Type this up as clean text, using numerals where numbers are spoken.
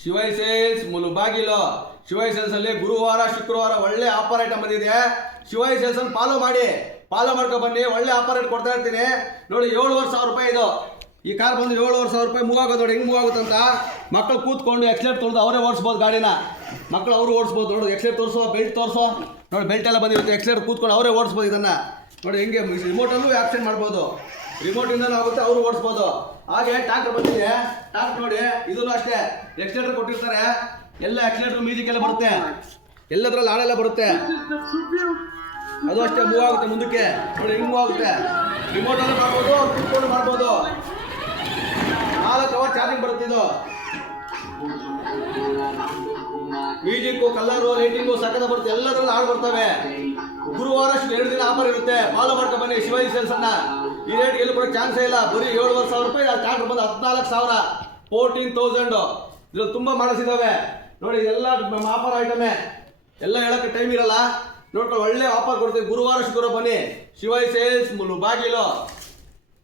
ಶಿವೈ sales Mulbagal. ಶಿವೈ sales ಅಲ್ಲಿ ಗುರುವಾರ ಶುಕ್ರವಾರ ಒಳ್ಳೆ ಆಫರ್ ಐಟಮ್ ಬಂದಿದೆ. ಶಿವೈ ಸೇಲ್ಸ್ ಅನ್ನು ಫಾಲೋ ಮಾಡ್ಕೊ ಬನ್ನಿ. ಒಳ್ಳೆ ಆಫರ್ ರೇಟ್ ಕೊಡ್ತಾ ಇರ್ತೀನಿ ನೋಡಿ. 7,500 ರೂಪಾಯಿ ಇದು. ಈ ಕಾರ್ ಬಂದು 7,500 ರೂಪಾಯಿ ಮೂವ್ ಆಗೋದು ನೋಡಿ. ಹೆಂಗೆ ಮೂವ್ ಆಗುತ್ತಂತ ಮಕ್ಕಳು ಕೂತ್ಕೊಂಡು ಎಕ್ಸಲೇಟ್ ತೊಳೆದು ಅವರೇ ಓಡಿಸ್ಬೋದು ಗಾಡಿನ. ಮಕ್ಕಳು ಅವರು ಓಡಿಸ್ಬೋದು ನೋಡಿ. ಎಕ್ಸಲೇಟ್ ತೋರಿಸೋ, ಬೆಲ್ಟ್ ತೋರಿಸೋ ನೋಡಿ. ಬೆಲ್ಟ್ ಎಲ್ಲ ಬಂದಿರುತ್ತೆ. ಎಕ್ಸಲೇಟ್ ಕೂತ್ಕೊಂಡು ಅವರೇ ಓಡಿಸ್ಬೋದು ಇದನ್ನು ನೋಡಿ. ಹೆಂಗೆ ರಿಮೋಟಲ್ಲೂ ಆಪ್ಷನ್ ಮಾಡ್ಬೋದು. ರಿಮೋಟಿಂದನೂ ಆಗುತ್ತೆ, ಅವರು ಓಡಿಸ್ಬೋದು. ಹಾಗೆ ಟ್ರಾಕ್ಟರ್ ಬಂದಿದೆ. ಟ್ರಾಕ್ಟರ್ ನೋಡಿ, ಇದನ್ನು ಅಷ್ಟೇ ಎಕ್ಸಲೇಟರ್ ಕೊಟ್ಟಿರ್ತಾರೆ. ಎಲ್ಲ ಎಕ್ಸಲೇಟರ್ ಮ್ಯೂಸಿಕ್ ಎಲ್ಲ ಬರುತ್ತೆ. ಎಲ್ಲದ್ರಲ್ಲಿ ಹಾಳೆಲ್ಲ ಬರುತ್ತೆ. ಅದು ಅಷ್ಟೇ ಮೂವ್ ಆಗುತ್ತೆ ಮುಂದಕ್ಕೆ ನೋಡಿ. ಹಿಂಗೆ ಮೂವ್ ಆಗುತ್ತೆ. ರಿಮೋಟಲ್ಲೂ ಮಾಡ್ಬೋದು, ಅವ್ರು ಕೂತ್ಕೊಂಡು ಮಾಡ್ಬೋದು. 4 ಅವರ್ ಚಾರ್ಜಿಂಗ್ ಬರುತ್ತೆ ಇದು. ಮ್ಯೂಸಿಕ್ಕು, ಕಲರು, ಲೈಟಿಂಗು ಸಕ್ಕತ್ತ ಬರುತ್ತೆ. ಎಲ್ಲದ್ರಲ್ಲಿ ಹಾಡು ಬರ್ತವೆ. ಗುರುವಾರ 2 ದಿನ ಆಫರ್ ಇರುತ್ತೆ. ಫಾಲೋ ಮಾಡ್ಕೊಂಡು ಬನ್ನಿ ಶಿವೈ ಸೇಲ್ಸ್ ಅನ್ನ. ಈ ರೇಟ್ಗೆ ಎಲ್ಲೂ ಕೊಡೋಕೆ ಚಾನ್ಸೇ ಇಲ್ಲ. ಬರೀ 7,500 ರೂಪಾಯಿ. ಟ್ರಾಕ್ಟರ್ ಬಂದು 14,000, 14,000. ಇದ್ರಲ್ಲಿ ತುಂಬ ಮಾಡಲ್ಸ್ ಇದಾವೆ ನೋಡಿ. ಎಲ್ಲ ಆಫರ್ ಐಟಮೇ. ಎಲ್ಲ ಹೇಳೋಕ್ಕೆ ಟೈಮ್ ಇರಲ್ಲ. ನೋಡ್ಕೊಂಡು ಒಳ್ಳೆ ಆಫರ್ ಕೊಡ್ತೀವಿ. ಗುರುವಾರ ಶುಕ್ರವಾರ ಬನ್ನಿ ಶಿವೈ ಸೇಲ್ಸ್ ಮುಳುಬಾಗಿಲು.